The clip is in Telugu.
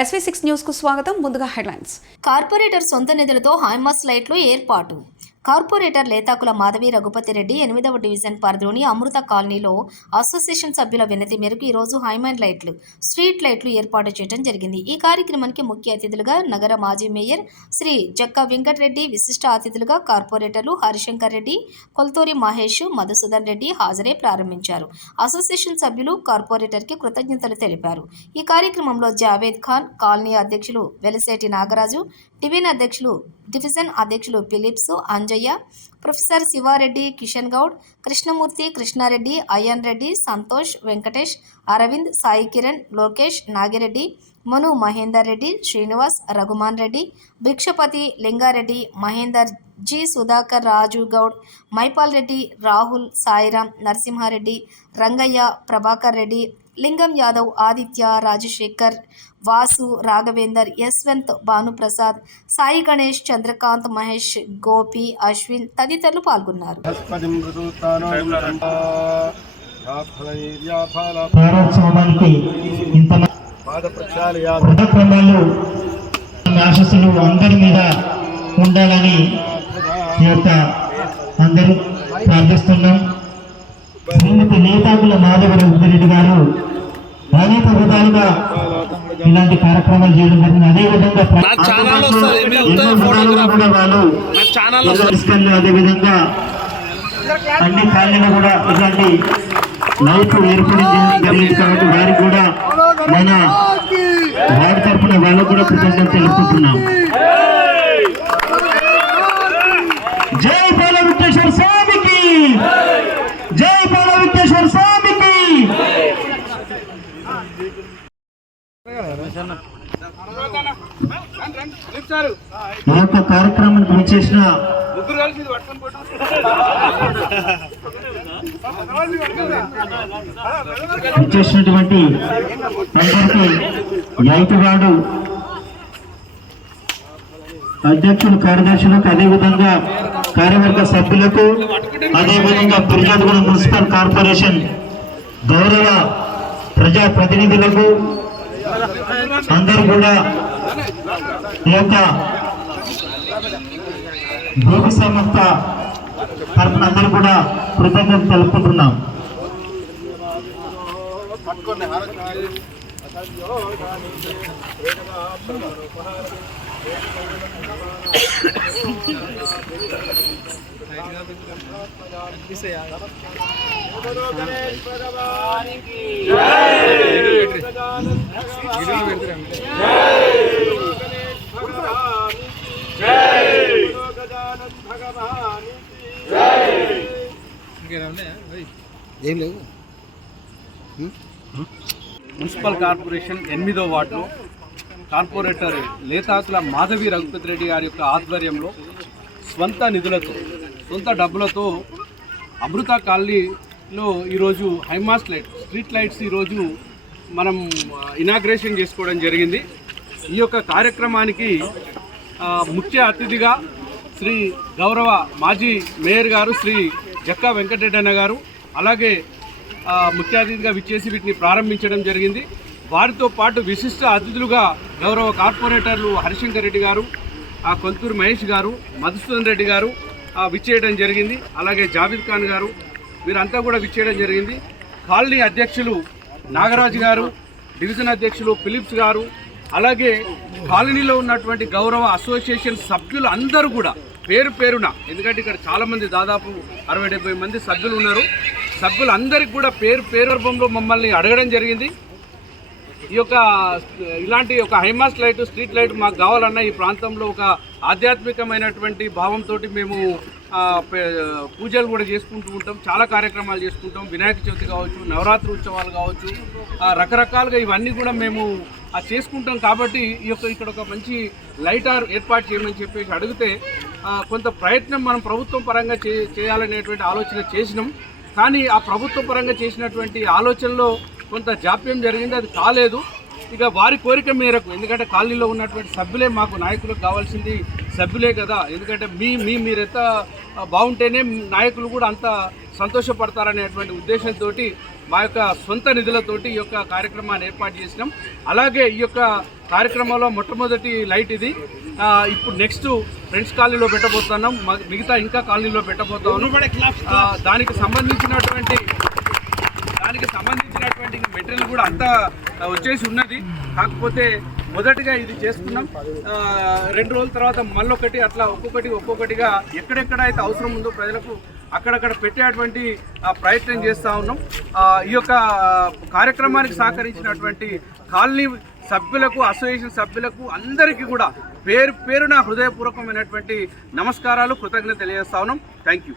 SV6 న్యూస్ కు స్వాగతం. ముందుగా హెడ్లైన్స్. కార్పొరేటర్ సొంత నిధులతో హైమాస్ లైట్లు ఏర్పాటు. కార్పొరేటర్ లేతాకుల మాధవి రఘుపతి రెడ్డి 8వ డివిజన్ పరిధిలోని అమృత కాలనీలో అసోసియేషన్ సభ్యుల వినతి మేరకు ఈరోజు హైమాన్ లైట్లు, స్ట్రీట్ లైట్లు ఏర్పాటు చేయడం జరిగింది. ఈ కార్యక్రమానికి ముఖ్య అతిథులుగా నగర మాజీ మేయర్ శ్రీ జక్క వెంకటరెడ్డి, విశిష్ట అతిథులుగా కార్పొరేటర్లు హరిశంకర్ రెడ్డి, కొల్తూరి మహేష్, మధుసూదన్ రెడ్డి హాజరై ప్రారంభించారు. అసోసియేషన్ సభ్యులు కార్పొరేటర్కి కృతజ్ఞతలు తెలిపారు. ఈ కార్యక్రమంలో జావేద్ ఖాన్, కాలనీ అధ్యక్షులు వెలిసేటి నాగరాజు, డివిజన్ అధ్యక్షులు ఫిలిప్స్, అంజయ్య, ప్రొఫెసర్ శివారెడ్డి, కిషన్ గౌడ్, కృష్ణమూర్తి, కృష్ణారెడ్డి, అయ్యన్ రెడ్డి, సంతోష్, వెంకటేష్, అరవింద్, సాయి కిరణ్, లోకేష్, నాగిరెడ్డి, మను, మహేందర్ రెడ్డి, శ్రీనివాస్, రఘుమాన్ రెడ్డి, భిక్షపతి, లింగారెడ్డి, మహేందర్, జి సుధాకర్, రాజు గౌడ్, మైపాల్ రెడ్డి, రాహుల్, సాయిరాం, నరసింహారెడ్డి, రంగయ్య, ప్రభాకర్ రెడ్డి, లింగం యాదవ్, ఆదిత్య, రాజశేఖర్, వాసు, రాఘవేందర్, యశ్వంత్, భానుప్రసాద్, సాయి గణేష్, చంద్రకాంత్, మహేష్, గోపి, అశ్విన్ తదితరులు పాల్గొన్నారు. ఆశస్సులు అందరి మీద ఉండాలని అందరూ ప్రార్థిస్తున్నాం. శ్రీమతి నేతాకుల మాధవ రెడ్డి గారు అనేక విధాలుగా ఇలాంటి కార్యక్రమాలు చేయడం జరిగింది. అదేవిధంగా అదేవిధంగా అన్ని కాలనీలో కూడా ఇలాంటి లైట్లు ఏర్పాటు చేయడం జరిగింది. కాబట్టి వారికి కూడా మన వారి తరఫున వాళ్ళకు కూడా కృతజ్ఞతలు తెలుపుతున్నాం. జై బాల వెంకటేశ్వర స్వామికి, జై బాల వెంకటేశ్వర స్వామికి. ఈ యొక్క కార్యక్రమానికి విచ్చేసిన విచ్చేసినటువంటి అందరికీ రైతువాడు అధ్యక్షులు, కార్యదర్శులకు, అదేవిధంగా కార్యవర్గ సభ్యులకు, అదేవిధంగా ఫిర్యాదుగూడ మున్సిపల్ కార్పొరేషన్ గౌరవ ప్రజాప్రతినిధులకు అందరూ కూడా ఈ యొక్క భూమి సంస్థ తరఫున అందరూ కూడా కృతజ్ఞతలు తెలుపుకుంటున్నాం. మున్సిపల్ కార్పొరేషన్ 8వ వార్డులో కార్పొరేటర్ లేతాకుల మాధవి రఘుపతి రెడ్డి గారి యొక్క ఆధ్వర్యంలో స్వంత నిధులతో, సొంత డబ్బులతో అమృత కాలనీలో ఈరోజు హైమాస్ లైట్, స్ట్రీట్ లైట్స్ ఈరోజు మనం ఇనాగ్రేషన్ చేసుకోవడం జరిగింది. ఈ యొక్క కార్యక్రమానికి ముఖ్య అతిథిగా శ్రీ గౌరవ మాజీ మేయర్ గారు శ్రీ జక్కా వెంకటరెడ్డి అన్న గారు, అలాగే ముఖ్య అతిథిగా విచ్చేసి వీటిని ప్రారంభించడం జరిగింది. వారితో పాటు విశిష్ట అతిథులుగా గౌరవ కార్పొరేటర్లు హరిశంకర్ రెడ్డి గారు, కొల్తూరి మహేష్ గారు, మధుసూదన్ రెడ్డి గారు విచ్చేయడం జరిగింది. అలాగే జావేద్ ఖాన్ గారు, వీరంతా కూడా విచ్చేయడం జరిగింది. కాలనీ అధ్యక్షులు నాగరాజు గారు, డివిజన్ అధ్యక్షులు ఫిలిప్స్ గారు, అలాగే కాలనీలో ఉన్నటువంటి గౌరవ అసోసియేషన్ సభ్యులు అందరూ కూడా పేరు పేరున, ఎందుకంటే ఇక్కడ చాలామంది దాదాపు 60-70 మంది సభ్యులు ఉన్నారు. సభ్యులందరికీ కూడా పేరు రూపంలో మమ్మల్ని అడగడం జరిగింది. ఈ యొక్క ఇలాంటి ఒక హైమాస్ లైట్, స్ట్రీట్ లైట్ మాకు కావాలన్న ఈ ప్రాంతంలో ఒక ఆధ్యాత్మికమైనటువంటి భావంతో మేము పూజలు కూడా చేసుకుంటూ ఉంటాం, చాలా కార్యక్రమాలు చేసుకుంటాం. వినాయక చవితి కావచ్చు, నవరాత్రి ఉత్సవాలు కావచ్చు, రకరకాలుగా ఇవన్నీ కూడా మేము చేసుకుంటాం. కాబట్టి ఈ యొక్క ఇక్కడ ఒక మంచి లైట్ ఏర్పాటు చేయమని చెప్పేసి అడిగితే కొంత ప్రయత్నం మనం ప్రభుత్వం పరంగా చేయాలనేటువంటి ఆలోచన చేసినాం. కానీ ఆ ప్రభుత్వ పరంగా చేసినటువంటి ఆలోచనలో కొంత జాప్యం జరిగింది, అది కాలేదు. ఇక వారి కోరిక మేరకు, ఎందుకంటే కాలనీలో ఉన్నటువంటి సభ్యులే మాకు నాయకులకు కావాల్సింది, సభ్యులే కదా. ఎందుకంటే మీరెంత బాగుంటేనే నాయకులు కూడా అంత సంతోషపడతారనేటువంటి ఉద్దేశంతో మా యొక్క సొంత నిధులతోటి ఈ యొక్క కార్యక్రమాన్ని ఏర్పాటు చేసినాం. అలాగే ఈ యొక్క కార్యక్రమంలో మొట్టమొదటి లైట్ ఇది. ఇప్పుడు నెక్స్ట్ ఫ్రెండ్స్ కాలనీలో పెట్టబోతున్నాం, మిగతా ఇంకా కాలనీలో పెట్టబోతున్నాం. దానికి సంబంధించినటువంటి మెటీరియల్ కూడా అంతా వచ్చేసి ఉన్నది. కాకపోతే మొదటిగా ఇది చేసుకున్నాం. 2 రోజుల తర్వాత మళ్ళొకటి అట్లా ఒక్కొక్కటిగా ఎక్కడెక్కడ అయితే అవసరం ఉందో ప్రజలకు అక్కడక్కడ పెట్టేటువంటి ప్రయత్నం చేస్తూ ఉన్నాం. ఈ యొక్క కార్యక్రమానికి సహకరించినటువంటి కాలనీ సభ్యులకు, అసోసియేషన్ సభ్యులకు అందరికీ కూడా పేరున హృదయపూర్వకమైనటువంటి నమస్కారాలు, కృతజ్ఞత తెలియజేస్తా ఉన్నాం. Thank you.